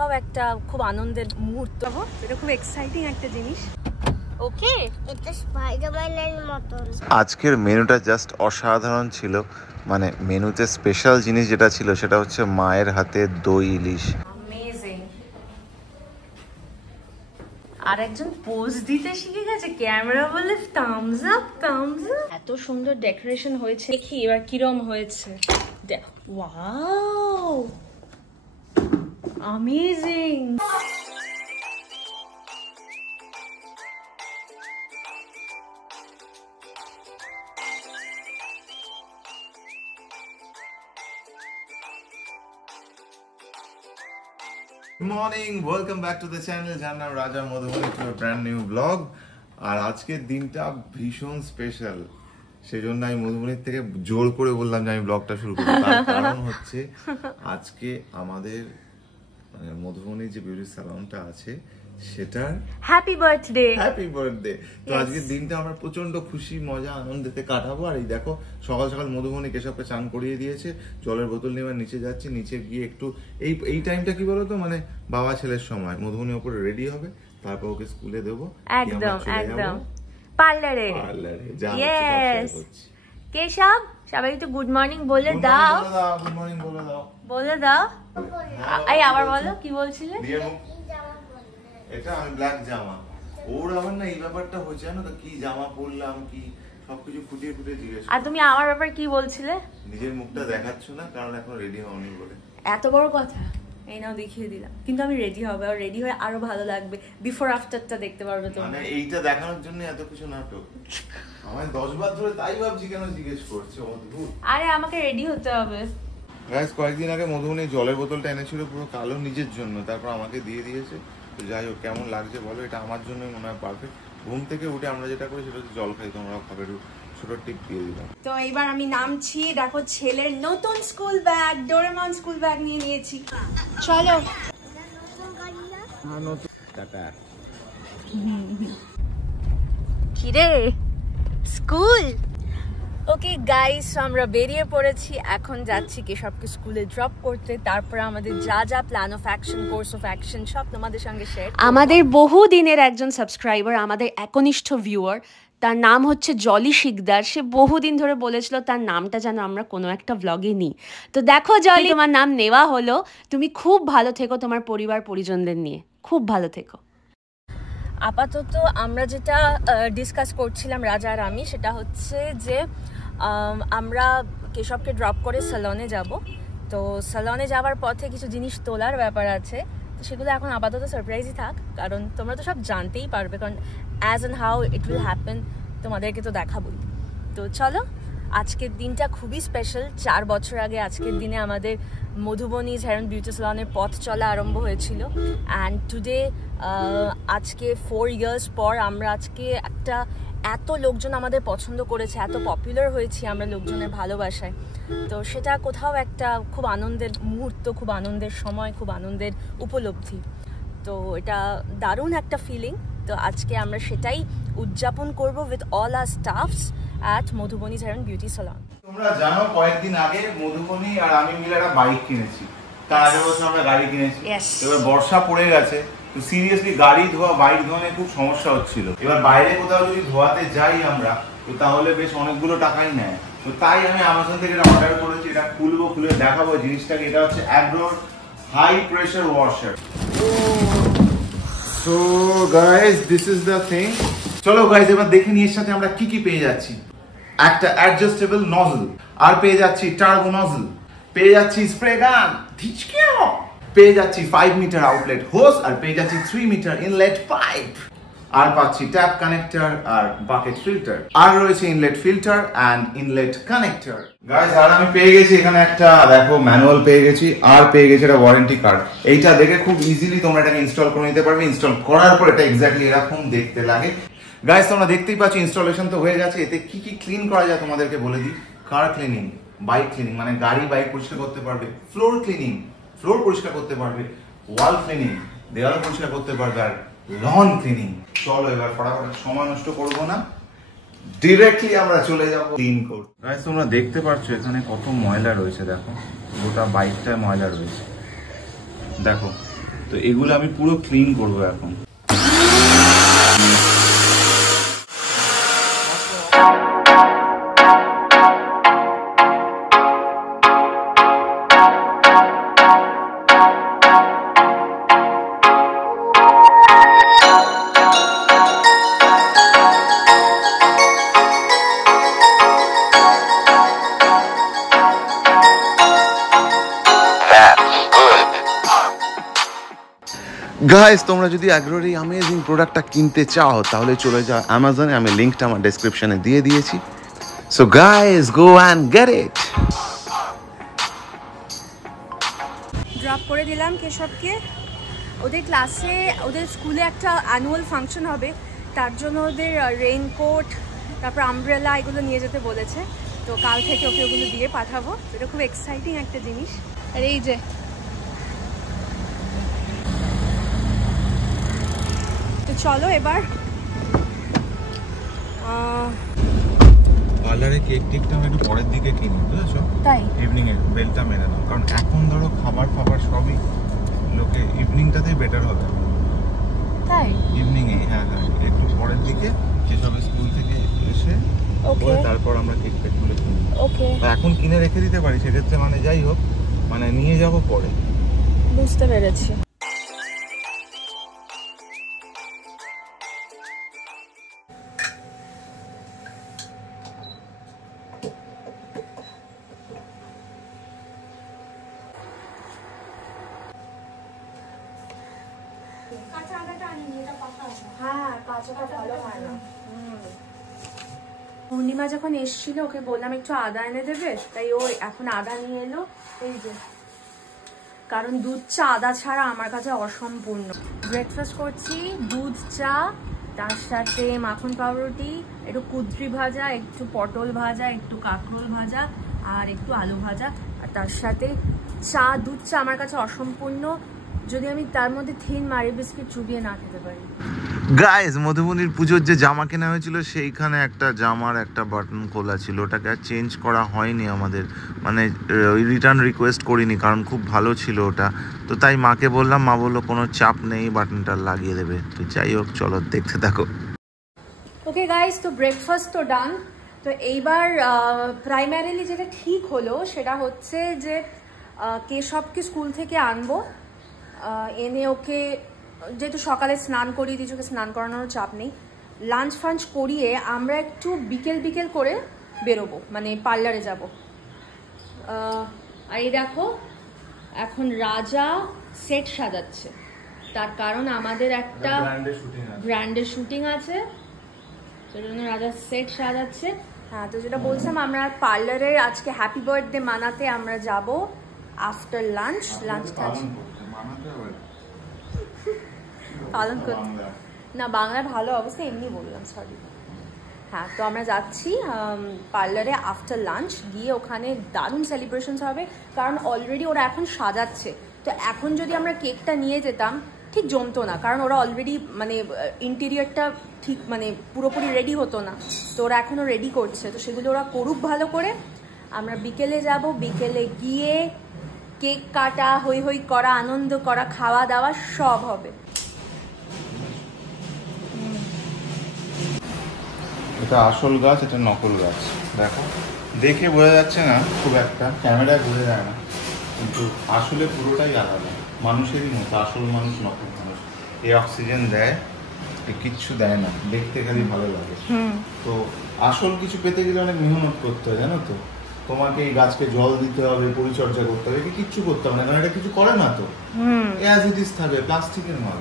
কোথাও একটা খুব আনন্দের মুহূর্ত। এটা খুব এক্সাইটিং একটা জিনিস। ওকে, এটা স্পাইডারম্যানের মতন। আজকের মেনুটা জাস্ট অসাধারণ ছিল। মানে মেনুতে স্পেশাল জিনিস যেটা ছিল সেটা হচ্ছে মায়ের হাতে দই ইলিশ। অ্যামেজিং। আর একজন পোজ দিতে শিখে গেছে, ক্যামেরা বলে থামস আপ থামস আপ। এত সুন্দর ডেকোরেশন হয়েছে, দেখি এবার কিরম হয়েছে। Wow, amazing. Good morning, welcome back to the channel. যার নাম রাজা Madhubani, to a brand new vlog. আর আজকের দিনটা ভীষণ স্পেশাল, সেজন্য আমি মধুবনীর থেকে জোর করে বললাম যে আমি ব্লগটা শুরু করব। তার কারণ হচ্ছে আজকে আমাদের মানে মধুবনীর যে বিউটি সালনটা আছে সেটার হ্যাপি বার্থডে। Happy birthday. তো আজকের দিনটা আমরা প্রচন্ড খুশি মজা আনন্দেতে কাটাবো। আর এই দেখো সকাল সকাল মধুবনী কেশবকে চান করিয়ে দিয়েছে, জলের বোতল নিয়ে নিচে যাচ্ছি। নিচে গিয়ে একটু এই টাইমটা কি বলতো, মানে বাবা ছেলের সময়। মধুবনী ওপরে রেডি হবে, তারপর ওকে স্কুলে দেবো। একদম একদম। পার্লারে ইয়েস। কেশব, সবাই তো গুড মর্নিং বলে দাও। গুড মর্নিং বলে দাও। এই আবার বলো, কি বলছিলে? এটা আমি ব্ল্যাক জামা। ওর আবার না এই ব্যাপারটা হচ্ছে জানো তো, কি জামা পরলাম কি সবকিছু ফুটিয়ে ফুটিয়ে জিজ্ঞেস। আর তুমি আমার ব্যাপার কি বলছিলে? নিজের মুখটা দেখাচ্ছ না কারণ এখন রেডি হওনি বলে। এত বড় কথা, এই নাও দেখিয়ে দিলাম। কিন্তু আমি রেডি হবে, আর রেডি হয়ে আরো ভালো লাগবে। বিফোর আফটারটা দেখতে পারবে তো। মানে এইটা দেখানোর জন্য এত কিছু নাটক। আমি 10 বার ধরে তাই ভাবছি কেন জিজ্ঞেস করছে, অদ্ভুত। আরে আমাকে রেডি হতে হবে। গাইস, কয়েকদিন আগে মধুবনী জলের বোতলটা এনেছিল পুরো কালো নিজের জন্য, তারপর আমাকে দিয়ে দিয়েছে। তো যাই হোক, কেমন লাগছে বলো? এটা আমার জন্য মনে হয় পারফেক্ট। ঘুম থেকে উঠে আমরা যেটা করি সেটা হচ্ছে জল খাই, তোমরাও খাবে। ছোট টিপ দিয়ে দিলাম। তো এইবার আমি নামছি। দেখো ছেলের নতুন school bag, Doraemon school bag নিয়ে নিয়েছি। চলো। টাটা। কিরে, স্কুল? ওকে গাইস, আমরা বেরিয়ে পড়েছি। এখন যাচ্ছি কেশবকে স্কুলে ড্রপ করতে। তারপরে আমাদের যা যা plan of action, course of action সব তোমাদের সঙ্গে শেয়ার। আমাদের বহু দিনের একজন সাবস্ক্রাইবার, আমাদের একনিষ্ঠ ভিউয়ার, তার নাম হচ্ছে জলি শিকদার। সে বহুদিন ধরে বলেছিল তার নামটা যেন আমরা কোনো একটা ব্লগে নিই। তো দেখো জলি, তোমার নাম নেওয়া হলো। তুমি খুব ভালো থেকো তোমার পরিবার পরিজনদের নিয়ে, খুব ভালো থেকো। আপাতত আমরা যেটা ডিসকাস করছিলাম রাজা আর আমি, সেটা হচ্ছে যে আমরা কেশবকে ড্রপ করে স্যালনে যাব। তো স্যালনে যাওয়ার পথে কিছু জিনিস তোলার ব্যাপার আছে। তো সেগুলো এখন আপাতত সারপ্রাইজই থাক, কারণ তোমরা তো সব জানতেই পারবে, কারণ as and how it will happen তোমাদেরকে তো দেখাবই। তো চলো, আজকের দিনটা খুবই স্পেশাল। 4 বছর আগে আজকের দিনে আমাদের মধুবনীজ হেয়ার অ্যান্ড বিউটি সালনের পথ চলা আরম্ভ হয়েছিল। অ্যান্ড টুডে আজকে 4 ইয়ার্স পর আমরা আজকে একটা এত লোকজন আমাদের পছন্দ করেছে, এত পপুলার হয়েছি আমরা লোকজনের ভালোবাসায়। তো সেটা কোথাও একটা খুব আনন্দের মুহূর্ত, খুব আনন্দের সময়, খুব আনন্দের উপলব্ধি। তো এটা দারুণ একটা ফিলিং। তো আজকে আমরা সেটাই উদযাপন করব with all our staffs at Madhubani's hair and beauty salon. তোমরা জানো কয়েকদিন আগে মধুবনী আর আমি মিলে একটা বাইক কিনেছি। তার আগের বছর আমরা গাড়ি কিনেছি। এবার বর্ষা পড়ে গেছে, তো সিরিয়াসলি গাড়ি ধোয়া, বাইক ধোয়া নিয়ে খুব সমস্যা হচ্ছিল। এবার বাইরে কোথাও যদি ধোয়াতে যাই আমরা, তো তাহলে বেশ অনেকগুলো টাকাই নেয়। তো তাই আমি অ্যামাজন থেকে এটা অর্ডার করেছি। এটা খুলবো, খুলে দেখাবো জিনিসটাকে। এটা হচ্ছে অ্যাগ্রোর high pressure washer. So guys, this is the thing. চলো গাইস, এবার দেখে নিয়ে এর সাথে আমরা কি কি পেয়ে যাচ্ছি। একটা অ্যাডজাস্টেবল নজল, আর পেয়ে যাচ্ছি টার্বো নজল, পেয়ে যাচ্ছি স্প্রে গান, পেয়ে যাচ্ছি 5 মিটার আউটলেট হোস, আর পেয়ে যাচ্ছি 3 মিটার ইনলেট পাইপ, আর পাচ্ছি ট্যাপ কানেক্টর আর বাকেট ফিল্টার, আর রয়েছে inlet filter and inlet connector. Guys, আর আমি পেয়ে গেছি এখানে একটা, দেখো ম্যানুয়াল পেয়ে গেছি, আর পেয়ে গেছি একটা ওয়ারেন্টি কার্ড। এইটা দেখে খুব ইজিলি তোমরা এটাকে ইনস্টল করে নিতে পারবে। ইনস্টল করার পর এটা এক্স্যাক্টলি এরকম দেখতে লাগে। গাইস, তোমরা দেখতেই পাচ্ছ ইনস্টলেশন তো হয়ে গেছে। এতে কি কি ক্লিন করা যায় তোমাদেরকে বলে দিই। কার ক্লিনিং, বাইক ক্লিনিং, মানে গাড়ি বাইক পরিষ্কার করতে পারবে। ফ্লোর ক্লিনিং, ফ্লোর পরিষ্কার করতে পারবে। ওয়াল ক্লিনিং, দেওয়াল পরিষ্কার করতে পারবে। আর লন ক্লিনিং। চলো এবার ফটাফট সময় নষ্ট করবো না, ডিরেক্টলি আমরা চলে যাব ক্লিন করতে। গাইস, তোমরা দেখতে পাচ্ছ এখানে কত ময়লা রয়েছে। দেখো গোটা বাইকটায় ময়লা রয়েছে। দেখো তো এগুলো আমি পুরো ক্লিন করবো এখন। গাইস, তোমরা যদি অ্যাগ্রোর এই অ্যামেজিং প্রোডাক্টটা কিনতে চাও তাহলে চলে যাও অ্যামাজনে, আমি লিঙ্কটা আমার ডেসক্রিপশনে দিয়ে দিয়েছি। So guys, go and get it. Drop করে দিলাম কেশবকে। ওদের ক্লাসে, ওদের স্কুলে একটা অ্যানুয়াল ফাংশন হবে, তার জন্য ওদের রেইনকোট, তারপর আমব্রেলা এগুলো নিয়ে যেতে বলেছে। তো কাল থেকে ওকে ওগুলো দিয়ে পাঠাবো। এটা খুব এক্সাইটিং একটা জিনিস। আর এই যে চলো এবার পার্লারে কেক টেকটা আমি একটু পরের দিকে কিনি, বুঝেছো? তাই ইভিনিং এ বেলটা মেরে নাও, কারণ এখন ধরো খাবার সবই লোকে ইভিনিংটাতেই বেটার হবে। তাই ইভিনিং এ, হ্যাঁ হ্যাঁ, একটু পরের দিকে যেসব স্কুল থেকে এসে তারপর আমরা কেক গুলো কিনি। ওকে, এখন কিনে রেখে দিতে পারি, সেক্ষেত্রে মানে যাই হোক, মানে নিয়ে যাব পরে। বুঝতে পেরেছি। পূর্ণিমা যখন এসেছিল ওকে বললাম একটু আদা এনে দেবে, তাই ও এখন আদা নিয়ে এলো। এই যে, কারণ দুধ চা আদা ছাড়া আমার কাছে অসম্পূর্ণ। ব্রেকফাস্ট করছি, দুধ চা, তার সাথে মাখন পাউরুটি, একটু কুদ্রি ভাজা, একটু পটল ভাজা, একটু কাঁকরোল ভাজা আর একটু আলু ভাজা, আর তার সাথে চা। দুধ চা আমার কাছে অসম্পূর্ণ যদি আমি তার মধ্যে থিন মারি বিস্কিট চুবিয়ে না খেতে পারি। গাইস, মধুবনীর পুজোর যে জামা কেনা হয়েছিল সেইখানে একটা জামার একটা বাটন খোলা ছিল, ওটাকে আর চেঞ্জ করা হয়নি আমাদের, মানে রিটার্ন রিকোয়েস্ট করিনি, কারণ খুব ভালো ছিল ওটা। তো তাই মাকে বললাম, মা বললো কোনো চাপ নেই, বাটনটা লাগিয়ে দেবে। তো যাই হোক, চলো দেখতে থাকো। ওকে গাইস, তো ব্রেকফাস্ট তো ডান। তো এইবার প্রাইমারিলি যেটা ঠিক হলো সেটা হচ্ছে যে কেশবকে স্কুল থেকে আনবো, এনে ওকে যেহেতু সকালে স্নান করিয়ে দিয়েছি, ওকে স্নান করানোর চাপ নেই, লাঞ্চ ফাঞ্চ করিয়ে আমরা একটু বিকেল করে বেরোবো, মানে পার্লারে যাব। আর এই দেখো, এখন রাজা সেট সাজাচ্ছে, তার কারণ আমাদের একটা ব্র্যান্ডের শুটিং আছে, সেজন্য রাজা সেট সাজাচ্ছে। হ্যাঁ, তো যেটা বলছিলাম, আমরা পার্লারে আজকে হ্যাপি বার্থডে মানাতে আমরা যাব আফটার লাঞ্চ। লাঞ্চটা পালন করতে না, বাংলায় ভালো অবস্থা, এমনি বললাম, সরি। হ্যাঁ, তো আমরা যাচ্ছি পার্লারে আফটার লাঞ্চ, গিয়ে ওখানে দারুণ সেলিব্রেশনস হবে, কারণ অলরেডি ওরা এখন সাজাচ্ছে। তো এখন যদি আমরা কেকটা নিয়ে যেতাম ঠিক জমতো না, কারণ ওরা অলরেডি মানে ইন্টেরিয়রটা ঠিক মানে পুরোপুরি রেডি হতো না। তো ওরা এখনও রেডি করছে, তো সেগুলো ওরা করুক ভালো করে। আমরা বিকেলে যাব, বিকেলে গিয়ে কেক কাটা, হই হই করা, আনন্দ করা, খাওয়া দাওয়া সব হবে। এটা আসল গাছ, এটা নকল গাছ। দেখো, দেখে বোঝা যাচ্ছে না খুব একটা, ক্যামেরায় বোঝা যায় না, কিন্তু আসলে পুরোটাই আলাদা, মানুষেরই মতো। আসল মানুষ, নকল মানুষ। এই অক্সিজেন দেয়, কিচ্ছু দেয় না, দেখতে খালি ভালো লাগে। তো আসল কিছু পেতে গেলে অনেক মেহনত করতে হয়, জানো তো। তোমাকে এই গাছকে জল দিতে হবে, পরিচর্যা করতে হবে, কিচ্ছু করতে হবে না, কারণ এটা কিছু করে না তো, অ্যাজ ইট ইজ থাকবে, প্লাস্টিকের মাল।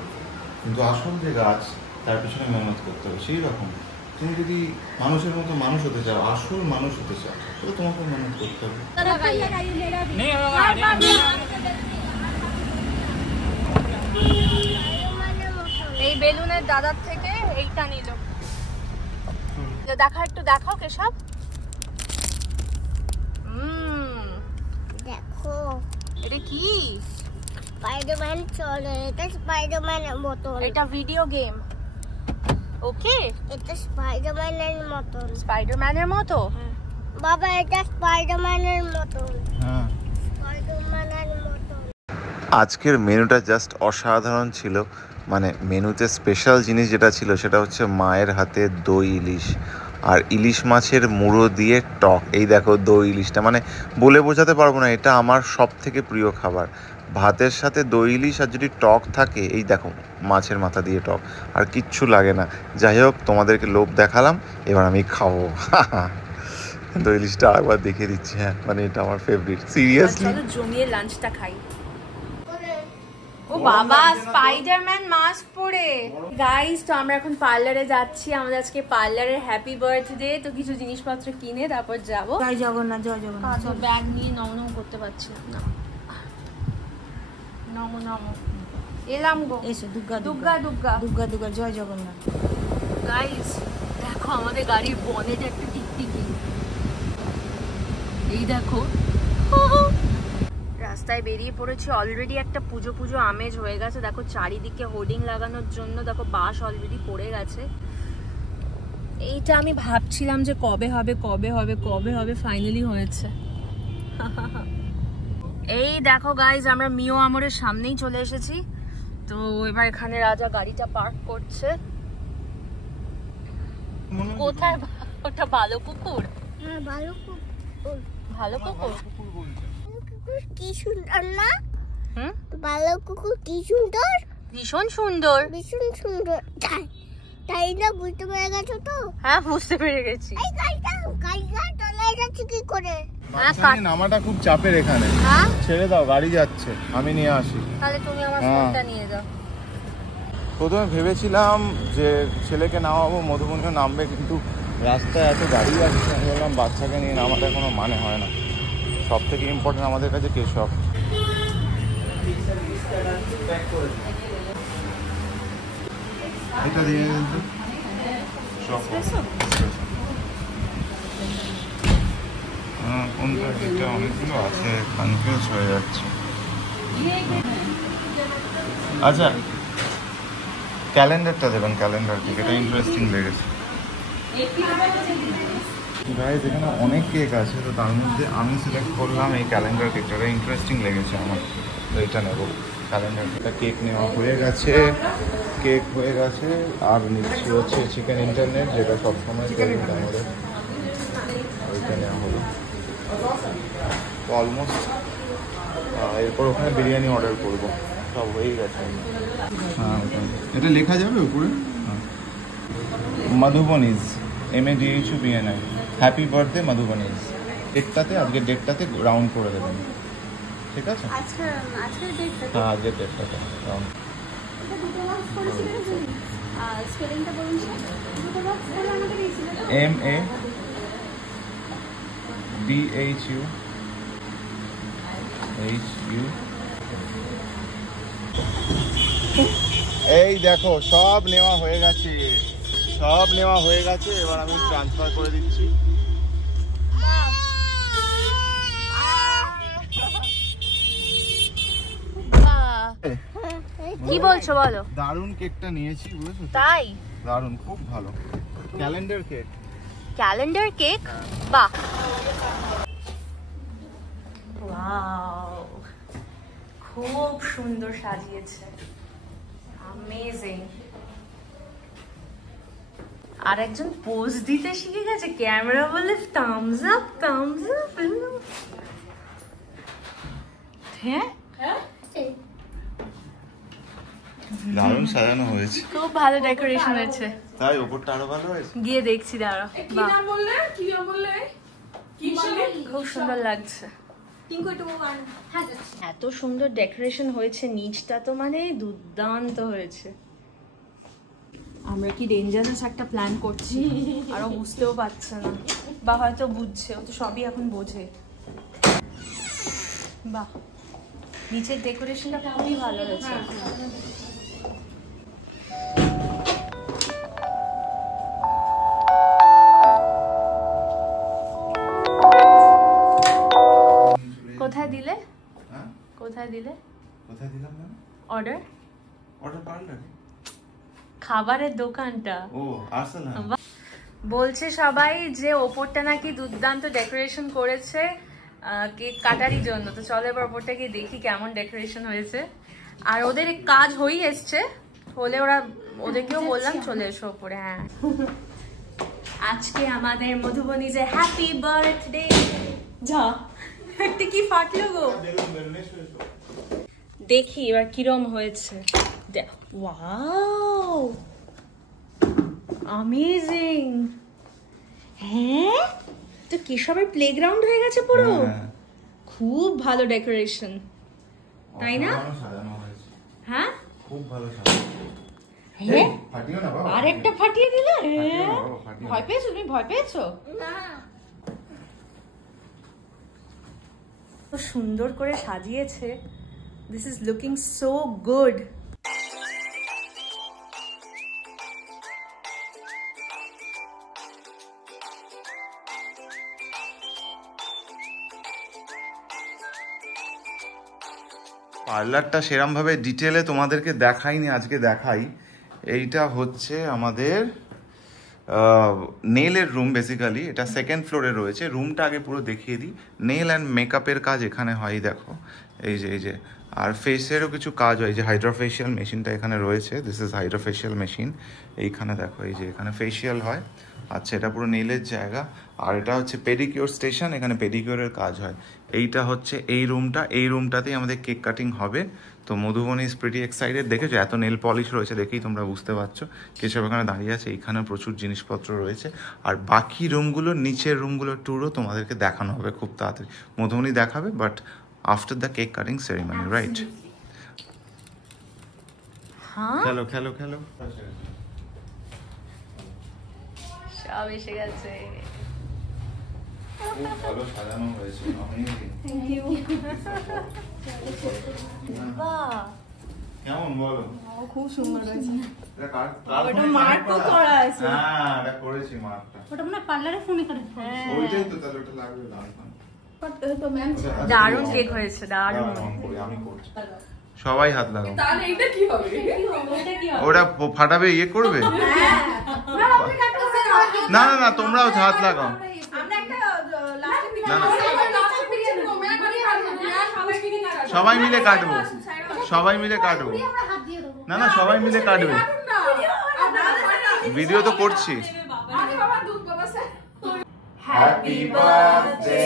কিন্তু আসল যে গাছ, তার পিছনে মেহনত করতে হবে। সেই রকম তুমি যদি মানুষের মতো মানুষ হতে চাও, আসল মানুষ হতে চাও, তাহলে তোমাকে মেহনত করতে হবে। এই বেলুনের দাদার থেকে এইটা নিল। দেখা, একটু দেখাও কেশব। দেখো, এটা কি? স্পাইডারম্যান চলে, এটা স্পাইডারম্যানের মতো। এটা ভিডিও গেম। ওকে, এটা স্পাইডারম্যানের মতো। স্পাইডারম্যানের মতো? বাবা, এটা স্পাইডারম্যানের মতো। হ্যাঁ, স্পাইডারম্যানের মতো। আজকের মেনুটা জাস্ট অসাধারণ ছিল। মানে মেনুতে স্পেশাল জিনিস যেটা ছিল সেটা হচ্ছে মায়ের হাতে দই ইলিশ আর ইলিশ মাছের মুড়ো দিয়ে টক। এই দেখো দই ইলিশটা, মানে বলে বোঝাতে পারবো না, এটা আমার সব থেকে প্রিয় খাবার। ভাতের সাথে দই ইলিশ আর যদি টক থাকে, এই দেখো মাছের মাথা দিয়ে টক, আর কিচ্ছু লাগে না। যাই হোক, তোমাদেরকে লোভ দেখালাম, এবার আমি খাবো। দই ইলিশটা একবার দেখে দিচ্ছি। হ্যাঁ, মানে এটা আমার ফেভারিট, সিরিয়াসলি। চলো জমিয়ে লাঞ্চটা খাই। ও বাবা, স্পাইডারম্যান মাস্ক পরে। গাইস, তো আমরা এখন পার্লারে যাচ্ছি। আমাদের আজকে পার্লারের হ্যাপি বার্থডে, তো কিছু জিনিসপত্র কিনে তারপর যাবো। জয় জগন্নাথ, জয় জগন্নাথ। ব্যাগ নিয়ে নম করতে পারছি না। নম এলাম গো। এসো, দুর্গা দুর্গা দুর্গা দুর্গা দুর্গা, জয় জগন্নাথ। গাইস দেখো আমাদের গাড়ির বনেট একটা টিকটিকি। এই দেখো, রাস্তায় বেরিয়ে পড়েছি। অলরেডি একটা পুজো পুজো আমেজ হয়ে গেছে। দেখো চারিদিকে হোর্ডিং লাগানোর জন্য দেখো বাঁশ অলরেডি পড়ে গেছে। এইটা আমি ভাবছিলাম যে কবে হবে কবে হবে কবে হবে, ফাইনালি হয়েছে। এই দেখো গাইজ, আমরা মিও আমরের সামনেই চলে এসেছি। তো এবার এখানে রাজা গাড়িটা পার্ক করছে। কোথায়? ওটা ভালো কুকুর। হ্যাঁ, ভালো কুকুর। ভালো কুকুর কি সুন্দর না? হুম, ভালো কুকুর কি সুন্দর, ভীষণ সুন্দর। ভীষণ সুন্দর। তাই না, বুঝতে পেরে গেছো তো? হ্যাঁ, বুঝতে পেরে গেছি। এই গাড়িটা তলায় যাচ্ছে কি করে? নামাটা খুব চাপের এখানে। হ্যাঁ, ছেড়ে দাও, গাড়ি যাচ্ছে, আমি নিয়ে আসি। তাহলে তুমি আমার হ্যাঁ। ফোনটা নিয়ে যাও। প্রথমে ভেবেছিলাম যে ছেলেকে নামাবো, মধুবনীও নামবে, কিন্তু রাস্তায় এত গাড়ি যাচ্ছে, আমি বললাম বাচ্চাকে নিয়ে নামাটা কোনো মানে হয় না। সব থেকে ইম্পর্টেন্ট আমাদের কাছে কেশব। এটা দিয়ে কিন্তু কোনটা এটা অনেকগুলো আছে, কনফিউজ হয়ে যাচ্ছে। আচ্ছা, ক্যালেন্ডারটা দেবেন, ক্যালেন্ডার থেকে, এটা ইন্টারেস্টিং লেগেছে। গাইস, এখানে অনেক কেক আছে, তো তার মধ্যে আমি সিলেক্ট করলাম এই ক্যালেন্ডার কেকটা। ইন্টারেস্টিং লেগেছে আমার, তো এটা নেবো। ক্যালেন্ডার কেকটা কেক নেওয়া হয়ে গেছে, কেক হয়ে গেছে। আর নিচ্ছি হচ্ছে চিকেন ইন্টারনেট, যেটা সবসময় ফেভারিট আমাদের, ওইটা নেওয়া হলো। তো অলমোস্ট এরপর ওখানে বিরিয়ানি অর্ডার করবো, সব হয়েই গেছে। হ্যাঁ, এটা লেখা যাবে উপরে, মধুবনীজ, MADHUBNI, হ্যাপি বার্থডে মধুবনীজ। ডেটটাতে, আজকের ডেটটাতে রাউন্ড করে দেবেন, ঠিক আছে? হ্যাঁ, আজকের ডেটটাতে রাউন্ড। MADHUHU। এই দেখো, সব নেওয়া হয়ে গেছে, সব নেওয়া হয়ে গেছে। এবার আমি ট্রান্সফার করে দিচ্ছি। কি বলছো বলো? দারুণ কেকটা নিয়েছি, বুঝেছো? তাই? দারুণ, খুব ভালো ক্যালেন্ডার কেক। Calendar cake? বাহ, ওয়াও, খুব সুন্দর সাজিয়েছে, অ্যামেজিং। আর একজন পোজ দিতে শিখে গেছে, ক্যামেরা বলে থামস আপ থামস আপ। হ্যাঁ, দারুণ সাজানো হয়েছে, খুব ভালো ডেকোরেশন হয়েছে। তাই ওপরটা আরো ভালো হয়েছে। গিয়ে দেখছি, দাঁড়া। খুব সুন্দর লাগছে, এত সুন্দর ডেকোরেশন হয়েছে। নিচটা তো মানে দুর্দান্ত হয়েছে। আমরা কি ডেঞ্জারাস একটা প্ল্যান করছি, আরো বুঝতেও পারছে না, বা হয়তো বুঝছে, ও তো সবই এখন বোঝে। বাহ, নিচের ডেকোরেশনটা খুবই ভালো হয়েছে। কোথায় দিলে? কোথায় দিলে? কোথায় দিলাম না? অর্ডার পার্লারে, খাবারের দোকানটা। ও আর্সেনাল। বলছে সবাই যে ওপরটা নাকি দুর্দান্ত ডেকোরেশন করেছে, কেক কাটারই জন্য। তো চলো এবার ওপরটা গিয়ে দেখি কেমন ডেকোরেশন হয়েছে। আর ওদের কাজ হয়েই এসছে, হলে ওদেরকেও বললাম চলে এসো ওপরে। হ্যাঁ, আজকে আমাদের মধুবনী যে হ্যাপি বার্থডে। যা একটা কি ফাটলো গো, দেখি এবার কিরম হয়েছে। Wow, amazing. হ্যাঁ, তো কেশবের প্লেগ্রাউন্ড হয়ে গেছে পুরো। খুব ভালো ডেকোরেশন, তাই না? হ্যাঁ, খুব ভালো। হ্যাঁ, আরেকটা ফাটিয়ে দিলে। ভয় পেয়েছো তুমি? ভয় পেয়েছো না? সুন্দর করে সাজিয়েছে। This is looking so good. পার্লারটা সেরকম ভাবে ডিটেলে তোমাদেরকে দেখাইনি, আজকে দেখাই। এইটা হচ্ছে আমাদের নেইলের রুম। বেসিক্যালি এটা সেকেন্ড ফ্লোরে রয়েছে। রুমটা আগে পুরো দেখিয়ে দিই। নেইল অ্যান্ড মেকআপের কাজ এখানে হয়, দেখো এই যে। আর ফেসেরও কিছু কাজ হয়, যে হাইড্রোফেশিয়াল মেশিনটা এখানে রয়েছে। This is hydrofacial machine. এইখানে দেখো, এই যে এখানে ফেশিয়াল হয়। আচ্ছা, এটা পুরো নেইলের জায়গা। আর এটা হচ্ছে পেডিকিওর স্টেশন, এখানে পেডিকিওরের কাজ হয়। এইটা হচ্ছে এই রুমটা। এই রুমটাতেই আমাদের কেক কাটিং হবে। তো মধুবনী ইজ প্রিটি এক্সাইটেড। দেখেছো এত নেল পলিশ রয়েছে, দেখেই তোমরা বুঝতে পারছো। কেশব এখানে দাঁড়িয়ে আছে, এইখানে প্রচুর জিনিসপত্র রয়েছে। আর বাকি রুমগুলো, নিচের রুমগুলোর ট্যুরও তোমাদেরকে দেখানো হবে খুব তাড়াতাড়ি। মধুবনী দেখাবে, but after the cake cutting ceremony, right? খেলো খেলো খেলো, সব এসে গেছে। খুব ভালো সাজানো হয়েছে, থ্যাংক ইউ। বাহ, কেমন বলো? খুব সুন্দর হয়েছে। এটা মার্কও করা আছে। হ্যাঁ, এটা করেছি মার্কটা। ওটা মানে পার্লারে ফোনে করে। হ্যাঁ, ওইটাই তো, তাহলে ওটা লাগবে লাল পান। তো ম্যাম দারুণ কেক হয়েছে, দারুণ। আমি করছি, সবাই হাত লাগাও। তাহলে এটা কি হবে? এটা কি হবে? ওটা ফাটাবে, ইয়ে করবে। না না না, তোমরাও হাত লাগাও। আমরা একটা লাস্টে না না, পিছনে সবাই মিলে কাটবো, সবাই মিলে কাটবো। না না, সবাই মিলে কাটবে। ভিডিও তো করছি। হ্যাপি বার্থডে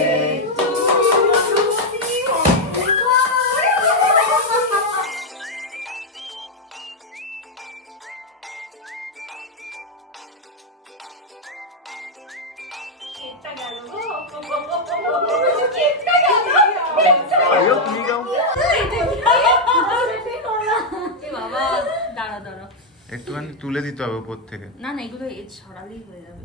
টু একটুখানি তুলে দিতে হবে উপর থেকে। না না, এগুলো ছড়ালেই হয়ে যাবে।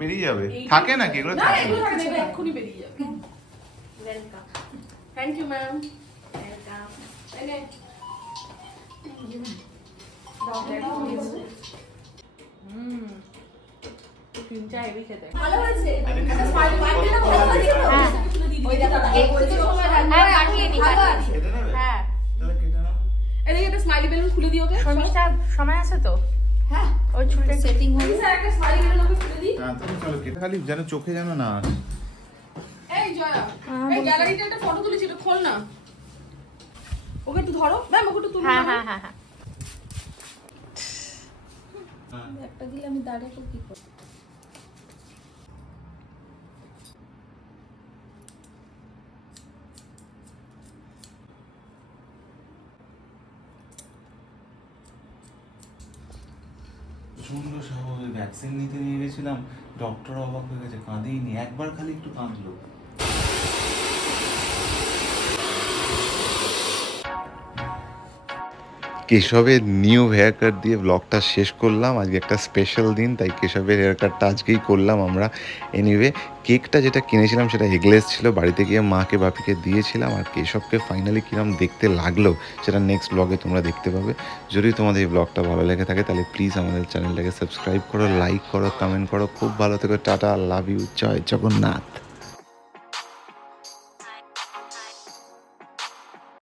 বেরিয়ে যাবে, থাকে নাকি এগুলো? Thank you ma'am. ভালো হয়েছে। সময় আছে তো? হ্যাঁ, ওই চুলটা সেটিং হয়ে একটা স্মাইলি বেলুন ওকে খুলে দিই। হ্যাঁ, তুমি চলো, কেটে খালি যেন চোখে যেন না আসে। এই জয়া, এই গ্যালারিতে একটা ফটো তুলেছি, এটা খোল না। ওকে একটু ধরো ম্যাম, ওকে একটু তুলো। হ্যাঁ হ্যাঁ হ্যাঁ হ্যাঁ, একটা দিলে আমি দাঁড়িয়ে কি করব? প্রচন্ড স্বাভাবিক। ভ্যাকসিন নিতে নিয়ে গেছিলাম, ডক্টর অবাক হয়ে গেছে, কাঁদেইনি একবার, খালি একটু কাঁদলো। কেশবের নিউ হেয়ার কাট দিয়ে ব্লগটা শেষ করলাম। আজকে একটা স্পেশাল দিন, তাই কেশবের হেয়ার কাটটা আজকেই করলাম আমরা। এনিওয়ে, কেকটা যেটা কিনেছিলাম সেটা এগলেস ছিল, বাড়িতে গিয়ে মাকে বাপিকে দিয়েছিলাম। আর কেশবকে ফাইনালি কিরম দেখতে লাগলো সেটা নেক্সট ব্লগে তোমরা দেখতে পাবে। যদি তোমাদের এই ব্লগটা ভালো লেগে থাকে তাহলে প্লিজ আমাদের চ্যানেলটাকে সাবস্ক্রাইব করো, লাইক করো, কমেন্ট করো। খুব ভালো থেকো, টাটা, লাভ ইউ, জয় জগন্নাথ।